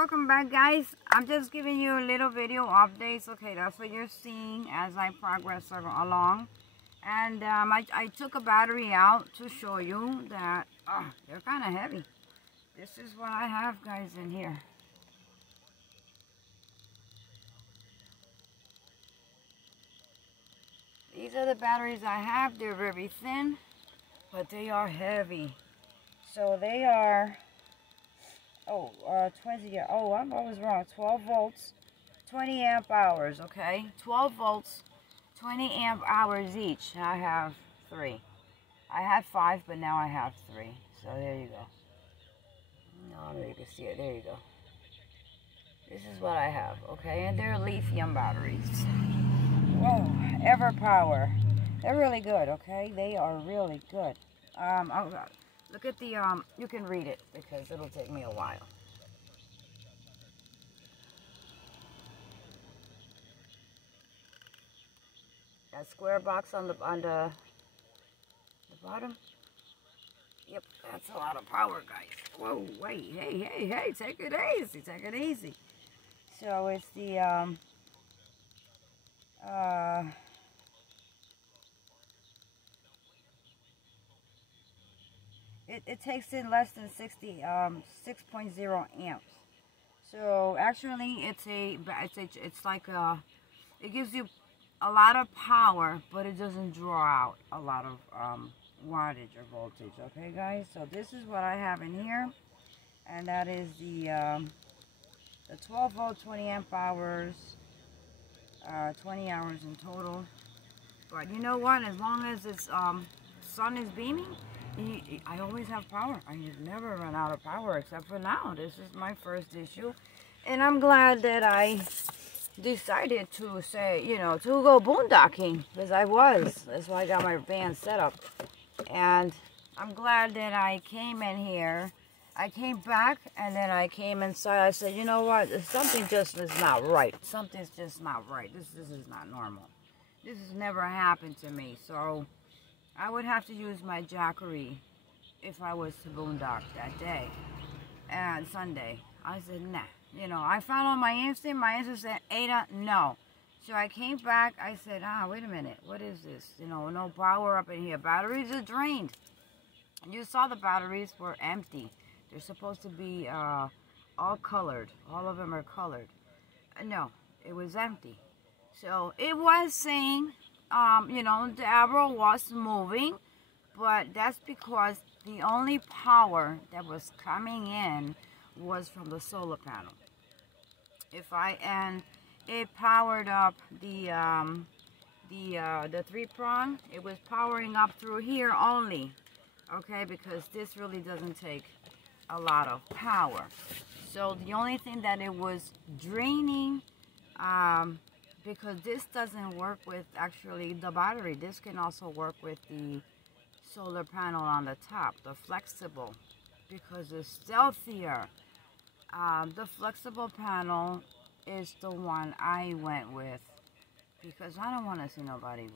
welcome back, guys. I'm just giving you a little video updates. Okay, that's what you're seeing as I progress along. And I took a battery out to show you that they're kind of heavy. This is what I have, guys, in here. These are the batteries I have. They're very thin, but they are heavy. So they are, 20, I was wrong, 12 volts, 20 amp hours, okay? 12 volts, 20 amp hours each. I have 3. I had 5, but now I have 3. So there you go. No, you can see it. There you go. This is what I have, okay? And they're lithium batteries. Whoa, EverPower. They're really good, okay? They are really good. Look at the, you can read it because it'll take me a while. That square box on the bottom. Yep, that's a lot of power, guys. Whoa, wait, hey, take it easy. So it's the, it takes in less than 6.0 amps. So actually, it's like it gives you a lot of power, but it doesn't draw out a lot of wattage or voltage. Okay, guys. So this is what I have in here, and that is the 12 volt, 20 amp hours, 20 hours in total. But you know what? As long as it's sun is beaming, I always have power. I just never run out of power, except for now. This is my first issue, and I'm glad that I decided to say, to go boondocking, because I was. That's why I got my van set up, and I'm glad that I came in here. I came back, and then I came inside. I said, you know what? Something just is not right. Something's just not right. This is not normal. This has never happened to me, so I would have to use my Jackery if I was to boondock that day. And Sunday, I said, nah. I found on my instinct. My instinct said, Ada, no. So I came back. I said, wait a minute. What is this? No power up in here. Batteries are drained. And you saw the batteries were empty. They're supposed to be all colored. All of them are colored. No, it was empty. So it was saying, the arrow was moving, but that's because the only power that was coming in was from the solar panel. And it powered up the 3-prong. It was powering up through here only, okay, because this really doesn't take a lot of power. So the only thing that it was draining, because this doesn't work with actually the battery. This can also work with the solar panel on the top, the flexible, because it's stealthier. The flexible panel is the one I went with because I don't want to see nobody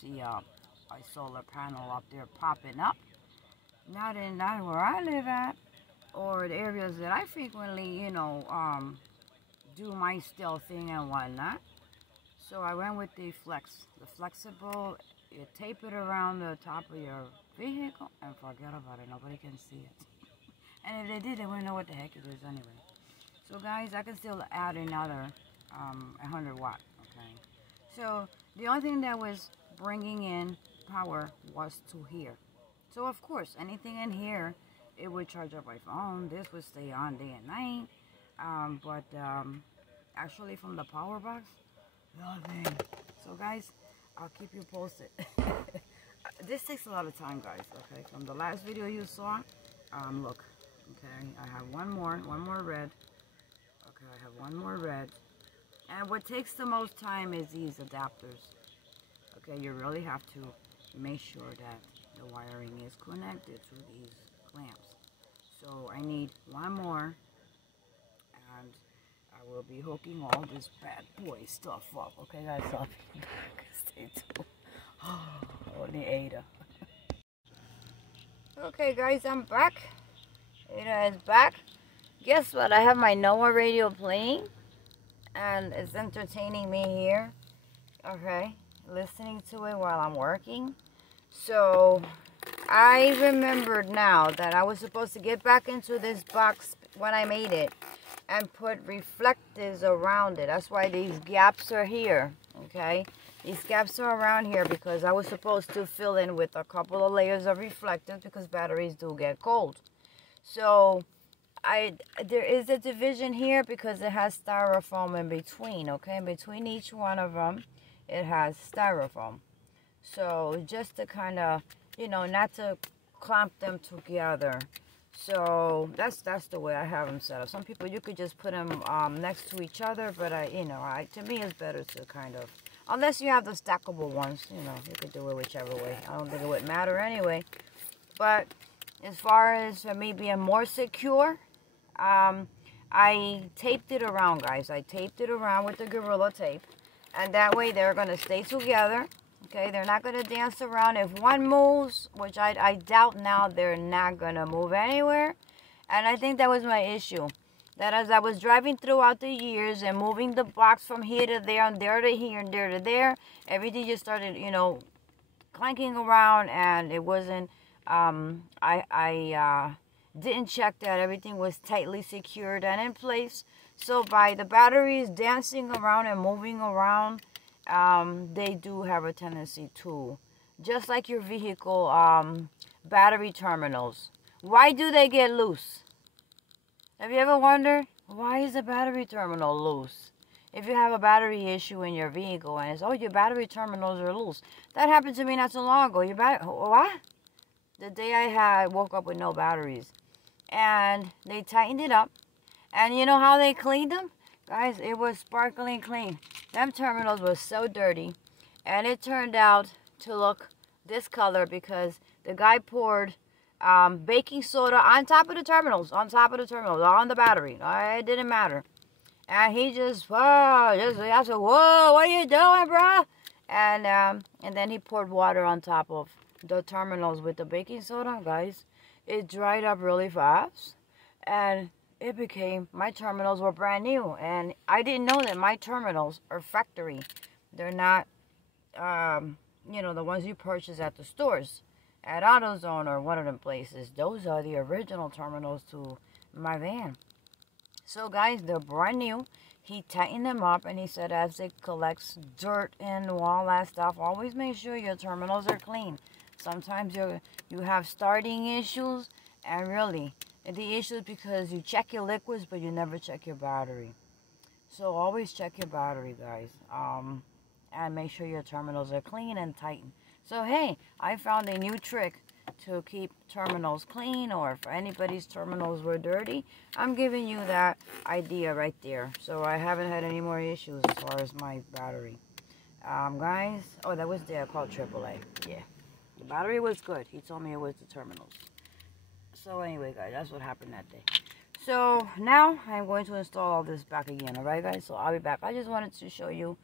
see a solar panel up there popping up. Not where I live at, or the areas that I frequently, do my stealth thing and whatnot. So I went with the flexible. You tape it around the top of your vehicle and forget about it. Nobody can see it. And if they did, they wouldn't know what the heck it is anyway. So guys, I can still add another 100 watt, okay? So the only thing that was bringing in power was to here. So of course, anything in here, it would charge up my phone. This would stay on day and night. But actually from the power box, nothing. So guys, I'll keep you posted. This takes a lot of time, guys, okay? From the last video you saw, look, okay, I have one more red. Okay, I have one more red. And what takes the most time is these adapters. Okay, you really have to make sure that the wiring is connected to these clamps. So I need one more, and I will be hooking all this bad boy stuff up. Okay, guys, I'll be back. Stay tuned. Only Ada. Okay, guys, I'm back. Ada is back. guess what? I have my NOAA radio playing, and it's entertaining me here. Okay, listening to it while I'm working. So I remembered now that I was supposed to get back into this box when I made it and put reflectors around it. That's why these gaps are here. Okay, these gaps are around here because I was supposed to fill in with a couple of layers of reflectors because batteries do get cold. So there is a division here because it has styrofoam in between. Okay, in between each one of them it has styrofoam. So just to kind of, you know, not to clamp them together. So that's the way I have them set up. Some people, you could just put them next to each other, but to me it's better to kind of, unless you have the stackable ones, you know, you could do it whichever way. I don't think it would matter anyway. But as far as for me being more secure, I taped it around, guys. I taped it around with the Gorilla Tape, and that way they're going to stay together. Okay, they're not going to dance around. If one moves, which I doubt now, they're not going to move anywhere. And I think that was my issue. That as I was driving throughout the years and moving the box from here to there and there to here and there to there, everything just started, you know, clanking around, and it wasn't, I didn't check that everything was tightly secured and in place. So by the batteries dancing around and moving around, they do have a tendency to, just like your vehicle battery terminals. Why do they get loose? Have you ever wondered why is the battery terminal loose? If you have a battery issue in your vehicle and it's, oh, your battery terminals are loose. That happened to me not so long ago. What? The day I woke up with no batteries, and they tightened it up, and you know how they cleaned them? Guys, it was sparkling clean. Them terminals were so dirty, and it turned out to look this color because the guy poured baking soda on top of the terminals, on the battery. It didn't matter. And he just, I said, whoa, what are you doing, bro? And then he poured water on top of the terminals with the baking soda, guys. It dried up really fast, and it became, my terminals were brand new, and I didn't know that my terminals are factory. They're not, you know, the ones you purchase at the stores, at AutoZone or one of them places. Those are the original terminals to my van. So guys, they're brand new. He tightened them up, and he said as it collects dirt and all that stuff, always make sure your terminals are clean. Sometimes you have starting issues, and really, the issue is because you check your liquids, but you never check your battery. So always check your battery, guys. And make sure your terminals are clean and tightened. So hey, I found a new trick to keep terminals clean, or if anybody's terminals were dirty. I'm giving you that idea right there. So I haven't had any more issues as far as my battery. Guys, oh, that was there called AAA. Yeah. The battery was good. He told me it was the terminals. So anyway, guys, that's what happened that day. So now I'm going to install all this back again. Alright, guys? So I'll be back. I just wanted to show you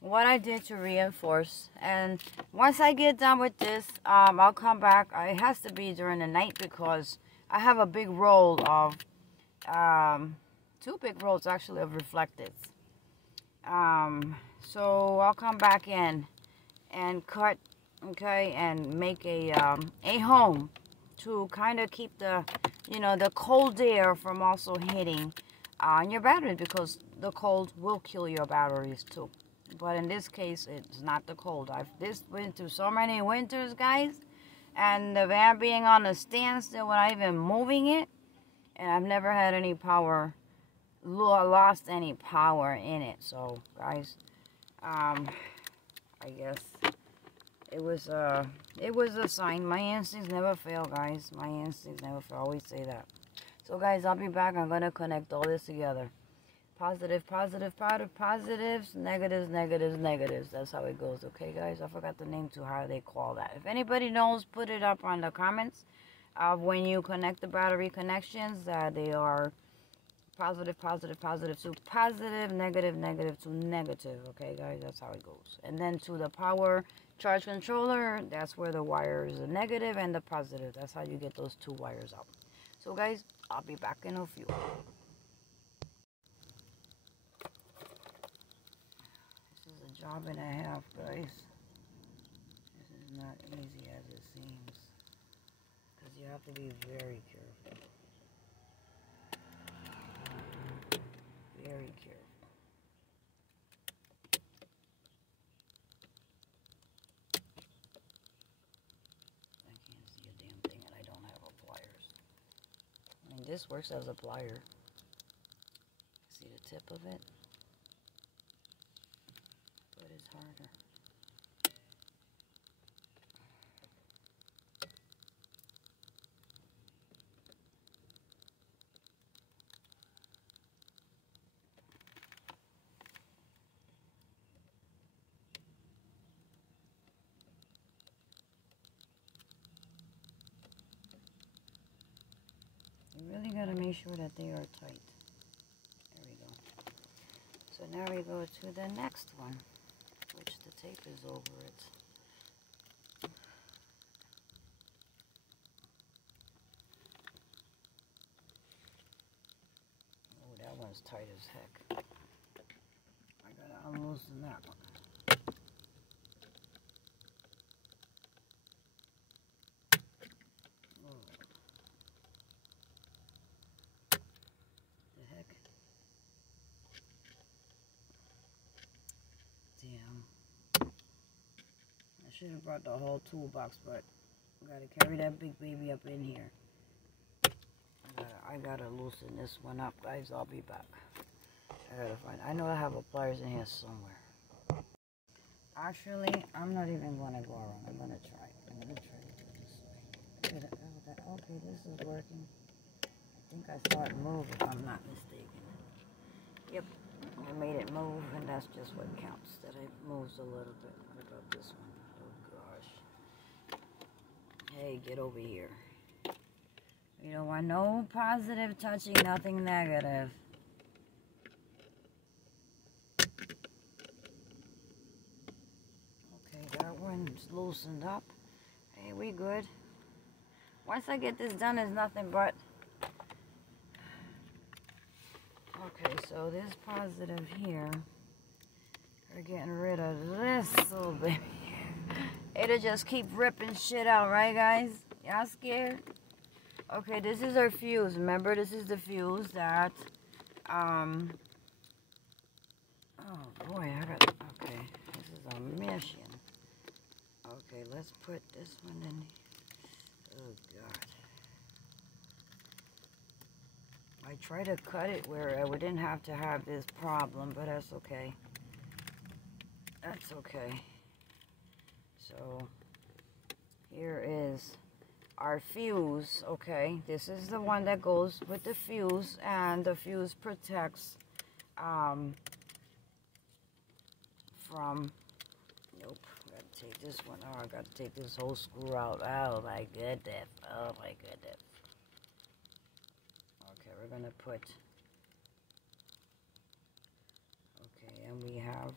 what I did to reinforce. And once I get done with this, I'll come back. It has to be during the night because I have a big roll of, 2 big rolls actually of reflectors. So I'll come back in and cut, okay, and make a home to kind of keep the, you know, the cold air from also hitting on your batteries, because the cold will kill your batteries too. But in this case, it's not the cold. I've been through so many winters, guys, and the van being on a standstill without even moving it, and I've never had any power, lost any power in it. So, guys, I guess it was a sign. My instincts never fail, guys. My instincts never fail. I always say that. So, guys, I'll be back. I'm gonna connect all this together. Positive, positive, positives, negatives, negatives, negatives. That's how it goes, okay, guys? I forgot the name to how they call that. If anybody knows, put it up on the comments of when you connect the battery connections, that they are positive, positive, positive to positive, negative, negative to negative, okay, guys? That's how it goes. And then to the power charge controller, that's where the wires are negative and the positive. That's how you get those 2 wires out. So, guys, I'll be back in a few. job and a half, guys. This is not easy as it seems, because you have to be very careful. Very careful. I can't see a damn thing and I don't have a pliers. I mean, this works as a plier. See the tip of it? But it's harder. You really gotta make sure that they are tight. There we go. So now we go to the next one, which the tape is over it. Oh, that one's tight as heck. I gotta unloosen that one. Damn. I should have brought the whole toolbox, but I gotta carry that big baby up in here. I gotta loosen this one up, guys. I'll be back. I know I have a pliers in here somewhere. Actually, I'm not even gonna go around. I'm gonna try it this way. Okay, this is working. I think I saw it move, if I'm not mistaken. Yep. I made it move, and that's just what counts, that it moves a little bit. What about this one? Oh, gosh. Hey, get over here. You don't want no positive touching, nothing negative. Okay, that one's loosened up. Hey, we good. Once I get this done, it's nothing but... Okay, so this positive here, we're getting rid of this little baby. It'll just keep ripping shit out, right, guys? Y'all scared? Okay, this is our fuse. Remember, this is the fuse that, oh boy, okay, this is a mission. Okay, let's put this one in. Oh, God. I try to cut it where I wouldn't have to have this problem, but that's okay. That's okay. So, here is our fuse, okay? This is the one that goes with the fuse, and the fuse protects from, nope, I gotta take this one. Oh, I gotta take this whole screw out. Oh my goodness, oh my goodness. Okay, we're gonna put, okay, and we have,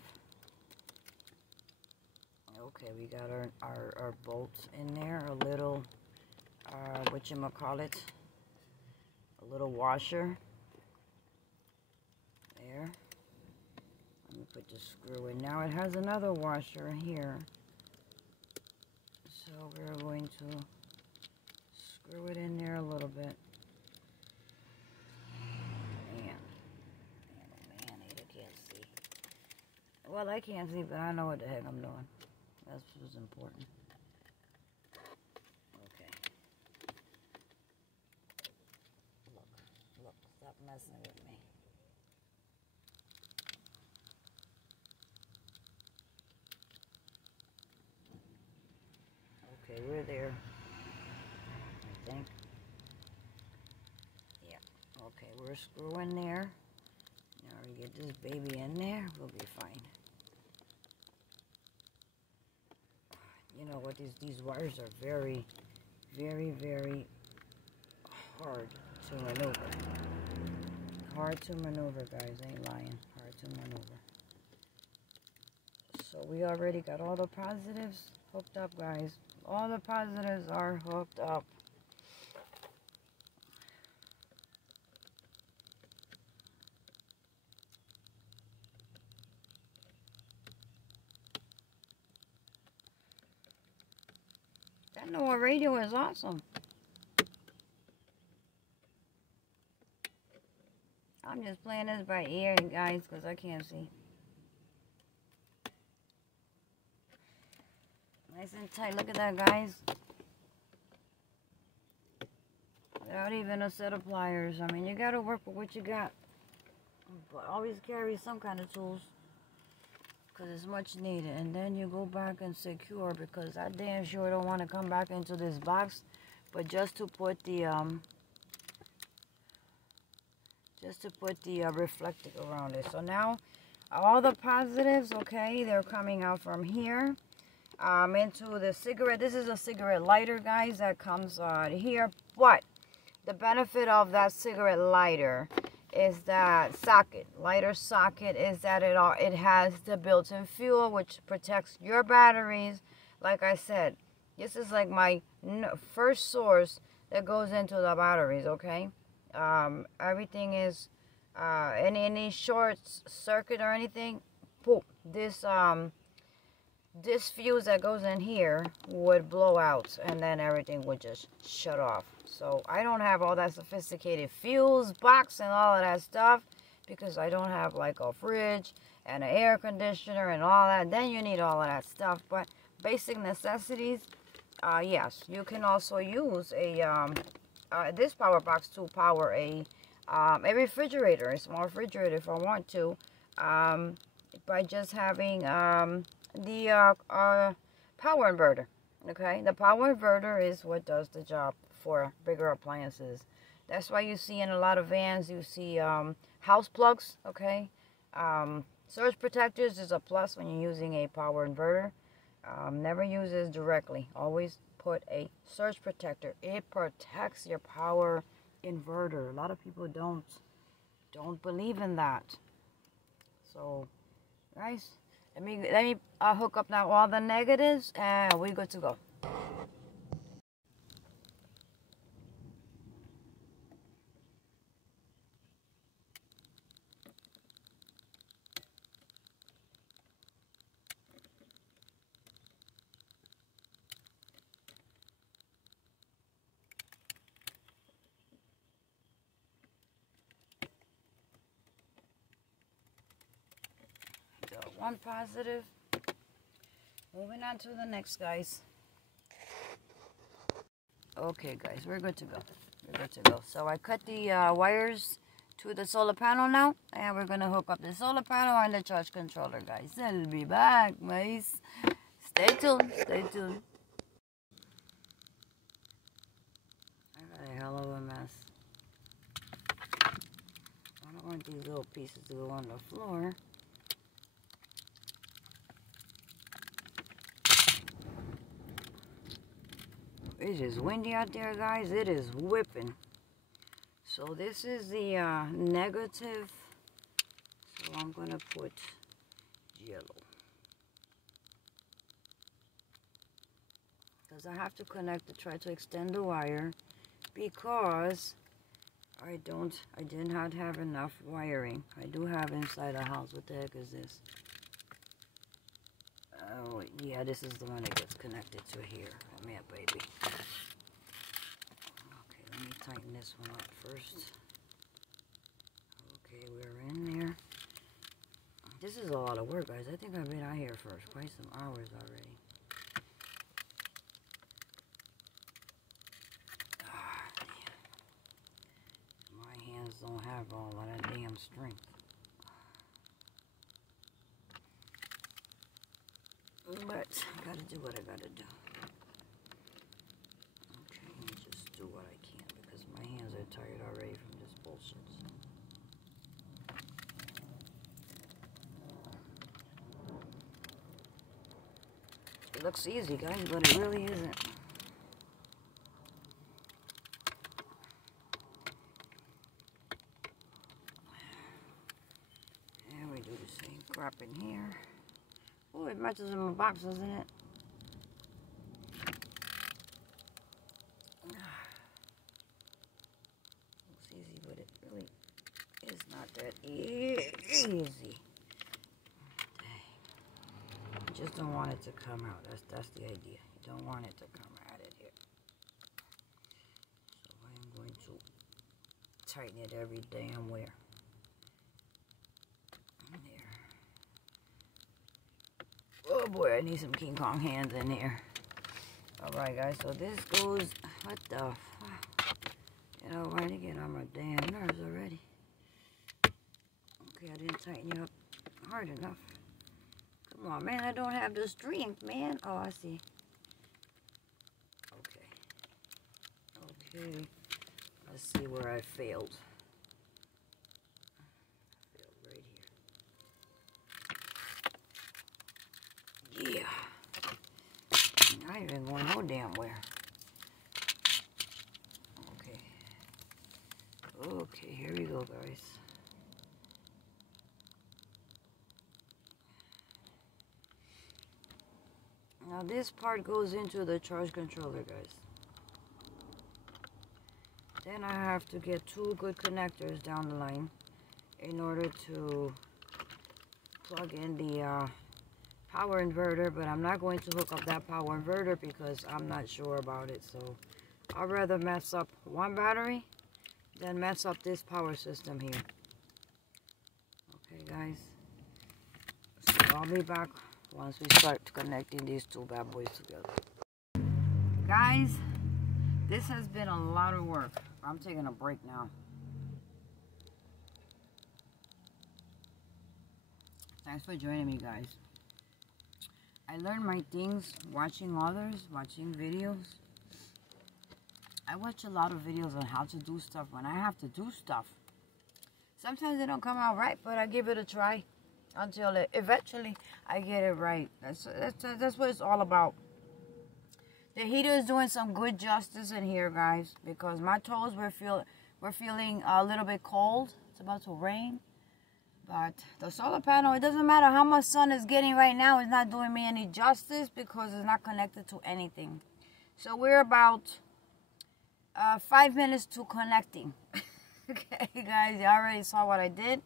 okay, we got our bolts in there, a little, whatchamacallit, a little washer, there. Let me put the screw in. Now it has another washer here, so we're going to screw it in there a little bit. Well, I can't see, but I know what the heck I'm doing. That's what's important. Okay. Look, stop messing with me. Okay, we're there, I think. Yeah, okay, we're screwing there. Now we get this baby in there, we'll be fine. You know what, these wires are very, very, very hard to maneuver. Hard to maneuver, guys, ain't lying. Hard to maneuver. So we already got all the positives hooked up, guys. All the positives are hooked up. I know a radio is awesome. I'm just playing this by ear, guys, because I can't see. Nice and tight. Look at that, guys. Without even a set of pliers. I mean, you got to work with what you got. But always carry some kind of tools, because it's much needed. And then you go back and secure, because I damn sure don't want to come back into this box. But just to put the reflector around it. So now all the positives, okay, they're coming out from here into the cigarette. This is a cigarette lighter, guys, that comes on here. But the benefit of that cigarette lighter is that lighter socket is that it has the built-in fuel, which protects your batteries. Like I said, this is like my first source that goes into the batteries, okay? Everything is any short circuit or anything, poof, this fuse that goes in here would blow out, and then everything would just shut off. So I don't have all that sophisticated fuse box and all of that stuff, because I don't have like a fridge and an air conditioner and all that. Then you need all of that stuff. But basic necessities, yes, you can also use this power box to power a refrigerator, a small refrigerator if I want to, by just having the power inverter. Okay, the power inverter is what does the job for bigger appliances. That's why you see in a lot of vans, you see house plugs, okay? Surge protectors is a plus when you're using a power inverter. Never use this directly. Always put a surge protector. It protects your power inverter. A lot of people don't believe in that. So, guys, let me hook up now all the negatives, and we're good to go. One positive. Moving on to the next, guys. Okay, guys, we're good to go. We're good to go. So I cut the wires to the solar panel now, and we're gonna hook up the solar panel and the charge controller, guys. I'll be back, guys. Stay tuned. Stay tuned. I got a hell of a mess. I don't want these little pieces to go on the floor. It is windy out there, guys. It is whipping. So this is the negative. So I'm going to put yellow. Because I have to connect to try to extend the wire, because I did not have enough wiring. I do have inside the house. What the heck is this? Oh, yeah, this is the one that gets connected to here. Come here, baby. Okay, let me tighten this one up first. Okay, we're in there. This is a lot of work, guys. I think I've been out here for quite some hours already. Ah, my hands don't have all of that damn strength. But I gotta do what I gotta do. Okay, let me just do what I can, because my hands are tired already from this bullshit. It looks easy, guys, but it really isn't. And we do the same crap in here. Oh, it matches in my box, doesn't it? Looks easy, but it really is not that easy. Dang. You just don't want it to come out. That's the idea. You don't want it to come out of tighten it every damn where. There. Oh boy, I need some King Kong hands in here. Alright guys, so this goes, what the fuck? You know, right again on my damn nerves already. Okay, I didn't tighten you up hard enough. Come on, man, I don't have the strength, man. Oh, I see. Okay. Let's see where I failed. Failed right here. Yeah. I ain't even going no damn where. Okay. Okay, here we go, guys. Now this part goes into the charge controller, guys. Then I have to get 2 good connectors down the line in order to plug in the power inverter, but I'm not going to hook up that power inverter because I'm not sure about it. So I'd rather mess up one battery than mess up this power system here. Okay, guys. So I'll be back once we start connecting these 2 bad boys together. Guys, this has been a lot of work. I'm taking a break now. Thanks for joining me, guys. I learned my things watching others, watching videos. I watch a lot of videos on how to do stuff when I have to do stuff. Sometimes they don't come out right, but I give it a try until eventually I get it right. That's what it's all about. The heater is doing some good justice in here, guys, because my toes we're feeling a little bit cold. It's about to rain. But the solar panel, it doesn't matter how much sun is getting right now, it's not doing me any justice because it's not connected to anything. So we're about 5 minutes to connecting. Okay, guys, you already saw what I did.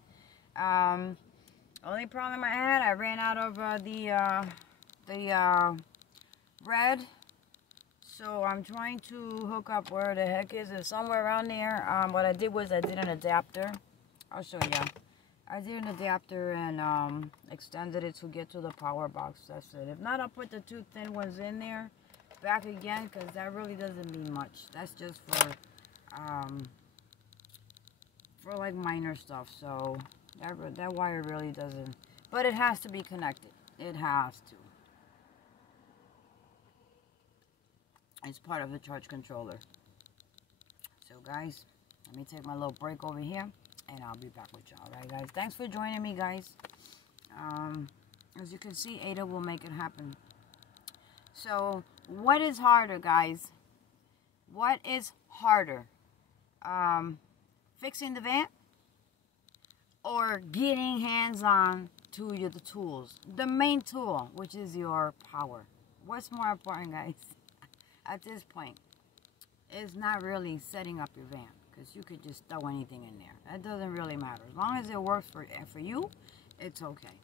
Only problem I had, I ran out of the red. So I'm trying to hook up where the heck is it? Somewhere around there. What I did was I did an adapter. I'll show you. I did an adapter and extended it to get to the power box. That's it. If not, I'll put the 2 thin ones in there back again because that really doesn't mean much. That's just for like minor stuff. So that wire really doesn't. But it has to be connected. It has to. It's part of the charge controller. So guys, let me take my little break over here and I'll be back with y'all. Alright guys, thanks for joining me, guys. As you can see, Ada will make it happen. So what is harder, guys? What is harder? Fixing the van or getting hands-on to the tools? The main tool, which is your power. What's more important, guys? At this point, it's not really setting up your van because you could just throw anything in there. That doesn't really matter. As long as it works for you, it's okay.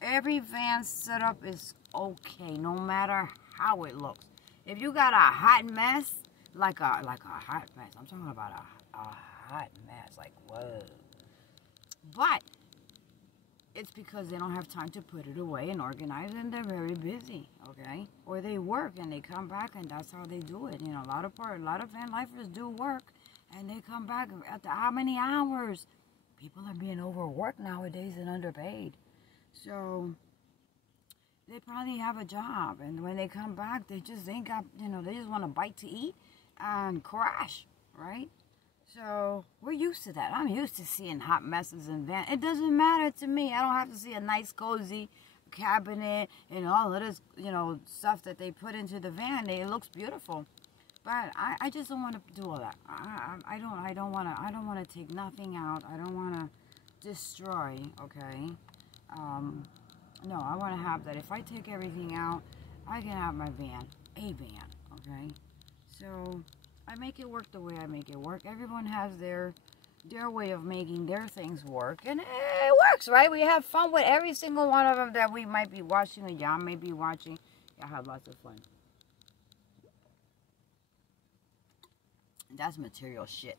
Every van setup is okay, no matter how it looks. If you got a hot mess, like a hot mess, I'm talking about a hot mess, like whoa. But it's because they don't have time to put it away and organize it, and they're very busy, okay? Or they work and they come back and that's how they do it. You know, a lot of van lifers do work and they come back after how many hours? People are being overworked nowadays and underpaid. So they probably have a job, and when they come back, they just ain't got, you know, they just want a bite to eat and crash, right? So we're used to that. I'm used to seeing hot messes in van. It doesn't matter to me. I don't have to see a nice, cozy cabinet and all of this, you know, stuff that they put into the van. It looks beautiful, but I just don't want to do all that. I don't want to take nothing out. I don't want to destroy. Okay. No, I want to have that. If I take everything out, I can have my van, a van. Okay. So I make it work the way I make it work. Everyone has their way of making their things work, and it works, right? We have fun with every single one of them that we might be watching, or y'all may be watching. Y'all have lots of fun. That's material shit.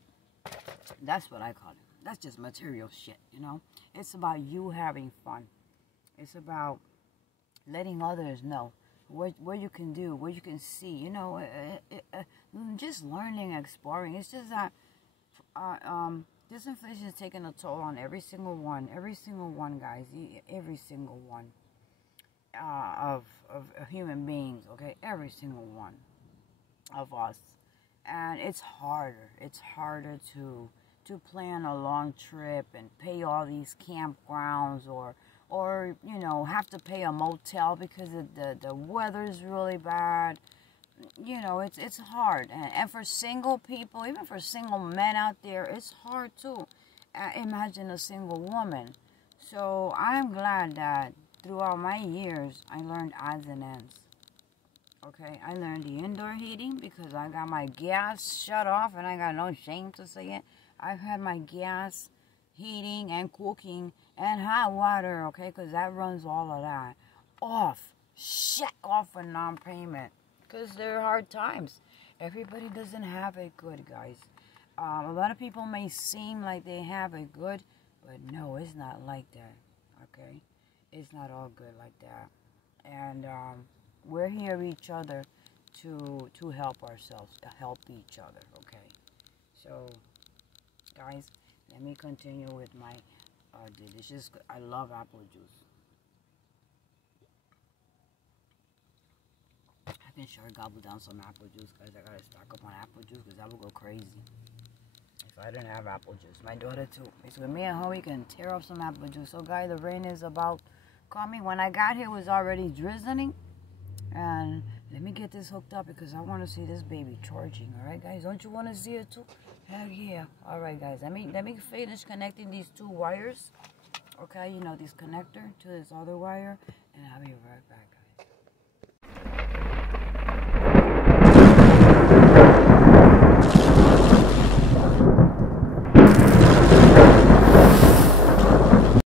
That's what I call it. That's just material shit, you know? It's about you having fun. It's about letting others know what you can do, what you can see, you know, just learning, exploring. It's just that this inflation is taking a toll on every single one, guys, every single one of human beings, okay, every single one of us, and it's harder to plan a long trip and pay all these campgrounds, or you know, have to pay a motel because the weather's really bad. You know, it's hard, and for single people, even for single men out there, it's hard too. Imagine a single woman. So I'm glad that throughout my years I learned odds and ends. Okay, I learned the indoor heating because I got my gas shut off, and I got no shame to say it. I've had my gas, heating, and cooking, and hot water, okay, because that runs all of that off, shut off for non-payment, because they're hard times. Everybody doesn't have it good, guys. A lot of people may seem like they have it good, but no, it's not like that, okay? It's not all good like that. And we're here each other to help ourselves, to help each other, okay? So, guys, let me continue with my delicious, I love apple juice. I can sure gobble down some apple juice, guys. I gotta stock up on apple juice because I would go crazy if I didn't have apple juice. My daughter too. So me and her, we can tear up some apple juice. So guys, the rain is about coming. When I got here, it was already drizzling. And let me get this hooked up because I want to see this baby charging. All right, guys, don't you want to see it too? Heck yeah. All right, guys, let me finish connecting these two wires. Okay, you know, this connector to this other wire, and I'll be right back.